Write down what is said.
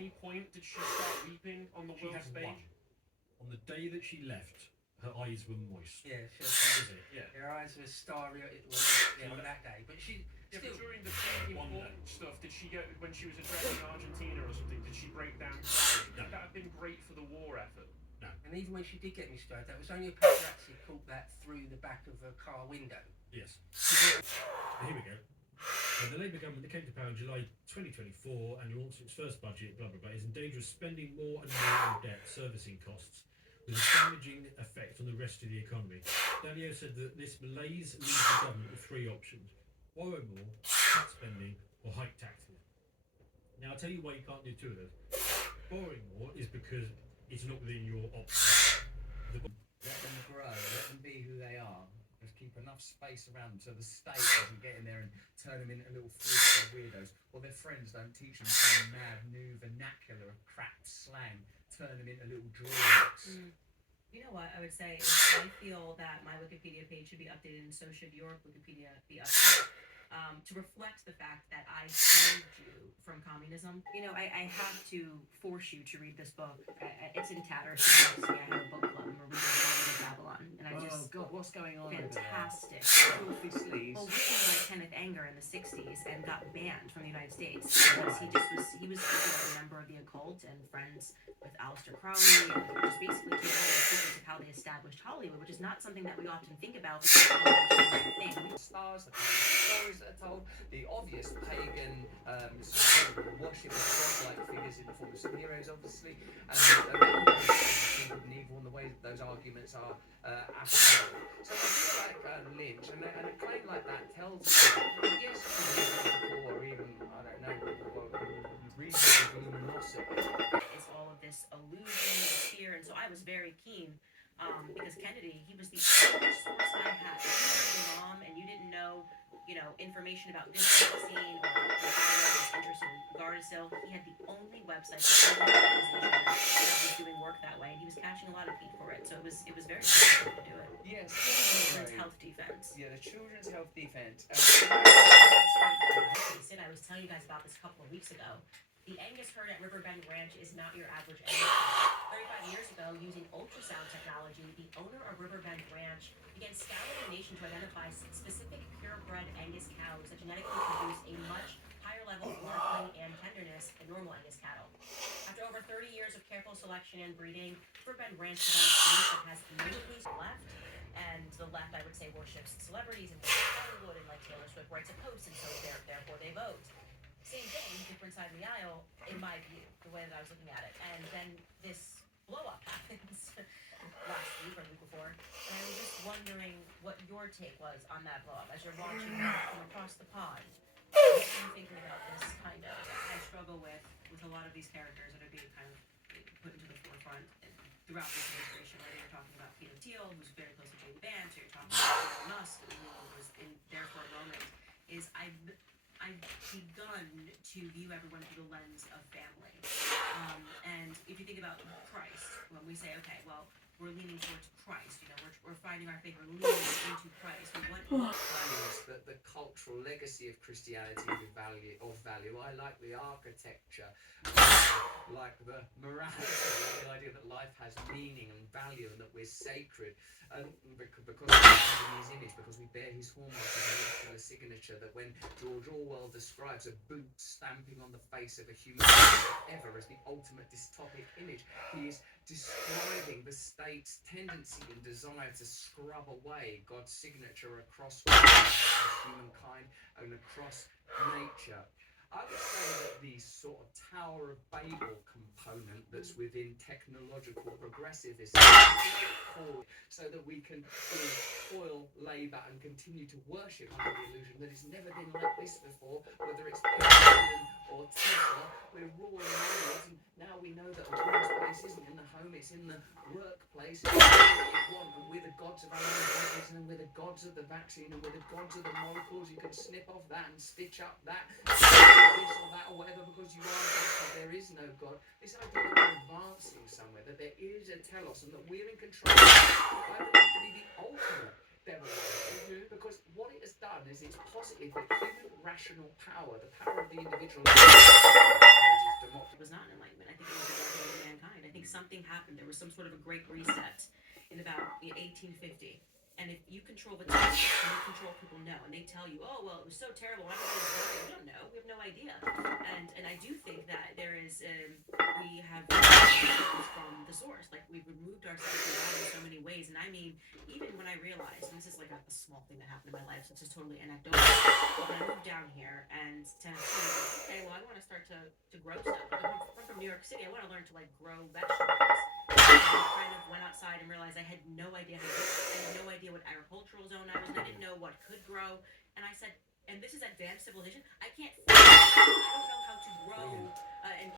any point did she start weeping on the world stage? On the day that she left, her eyes were moist. Yeah, That was it. Yeah. her eyes were starry on that day. But she Yeah, still. but during the big important stuff, did she get, when she was addressing Argentina or something, did she break down crying? No. Would that have been great for the war effort? And even when she did get misjudged, that was only a paparazzi caught that through the back of her car window. Yes. Here we go. The Labour government that came to power in July 2024 and launched its first budget, blah, blah, blah, is in danger of spending more and more on debt servicing costs with a damaging effect on the rest of the economy. Dalio said that this malaise leaves the government with three options: borrow more, cut spending, or hike taxes. Now, I'll tell you why you can't do two of those. Borrowing more is because it's not within your options. Let them grow, let them be who they are. Just keep enough space around them so the state doesn't get in there and turn them into little freaks or weirdos, or their friends don't teach them some mad new vernacular of crap slang, turn them into little droids. You know what I would say is I feel that my Wikipedia page should be updated, and so should your Wikipedia be updated, to reflect the fact that I saved you from communism. You know, I have to force you to read this book. It's in tatters. So I have a book club, and we're reading Ballad of Babylon, and I just... Oh God, what's going on Fantastic. over there? Filthy sleaze. Well, written by Kenneth Anger in the 60s and got banned from the United States because he was a member of the occult and friends with Aleister Crowley, and just basically came out with the secrets of how they established Hollywood, which is not something that we often think about because it's a thing. Stars, the kind of stories that are told, the obvious pagan sort of worship of godlike figures in the form of superheroes, obviously, and good and evil, and the way that those arguments are abnormal. So I feel like Lynch, and a claim like that tells me that yes, or even, I don't know, reasonable luminosity. It's all of this illusion, this fear, and so I was very keen. Because Kennedy, he was the only source I had. If you were your mom and you didn't know, information about this vaccine or I was interested in Gardasil, he had the only website, the only organization that was doing work that way, and he was catching a lot of heat for it. So it was very difficult to do it. Yes, Children's health defense. Yeah, the Children's Health Defense. Sid, I was telling you guys about this a couple of weeks ago. The Angus herd at Riverbend Ranch is not your average Angus herd. 35 years ago, using ultrasound technology, the owner of Riverbend Ranch began scouring the nation to identify specific purebred Angus cows that genetically produce a much higher level of working and tenderness than normal Angus cattle. After over 30 years of careful selection and breeding, Riverbend Ranch developed beef that has notably left. And the left, I would say, worships celebrities and Hollywood, and like Taylor Swift writes a post, and so therefore they vote. Same thing, different side of the aisle, in my view, the way that I was looking at it. And then this blow-up happens last week or the week before, and I was just wondering what your take was on that blow-up as you're watching from across the pond. What are you thinking about this kind of? I struggle with a lot of these characters that are being kind of put into the forefront throughout this administration. Whether you're talking about Peter Thiel, who's very close to J.D. Vance, or you're talking about Elon Musk, who was in there for a moment, is I've begun to view everyone through the lens of family. And if you think about Christ, when we say, okay, well, we're leaning towards Christ, we're finding our faith, we're leaning into Christ. What values the cultural legacy of Christianity of value. I like the architecture, like the morality, the idea that life has meaning and value and that we're sacred. Because we have his image, because we bear his hallmark as a muscular signature, that when George Orwell describes a boot stamping on the face of a human being ever as the ultimate dystopic image, he is describing the state's tendency and desire to scrub away God's signature across humankind and across nature. I would say that the sort of Tower of Babel component that's within technological progressivism forward so that we can toil, labour and continue to worship under the illusion that it's never been like this before, whether it's Peterson or Tesla, we're ruling onwards, and now we know that a woman's place isn't in the home, it's in the workplace, and we're the gods of our own bodies, and we're the gods of the vaccine, and we're the gods of the molecules. You can snip off that and stitch up that, this or that or whatever, because you are God, but there is no God. This idea that we're advancing somewhere, that there is a telos and that we're in control, I believe to be the ultimate devil worship, because what it has done is it's posited that human rational power, the power of the individual, was not enlightenment. something happened. There was some sort of a great reset in about 1850. And if you control the time, and you control people know, and they tell you, oh, well, it was so terrible, why did we don't know, we have no idea. And I do think that there is, we have from the source, like we've removed ourselves from God in so many ways. And I mean, even when I realized, and this is like a small thing that happened in my life, so it's just totally anecdotal, but when I moved down here and Tennessee, I was like, okay, well, I want to start to grow stuff. Like, I'm from New York City, I want to learn to like grow vegetables. And I kind of went outside and realized I had no idea how to do it. I had no idea what agricultural zone I was in. I didn't know what could grow. And I said, and this is advanced civilization, I can't, I don't know how to grow and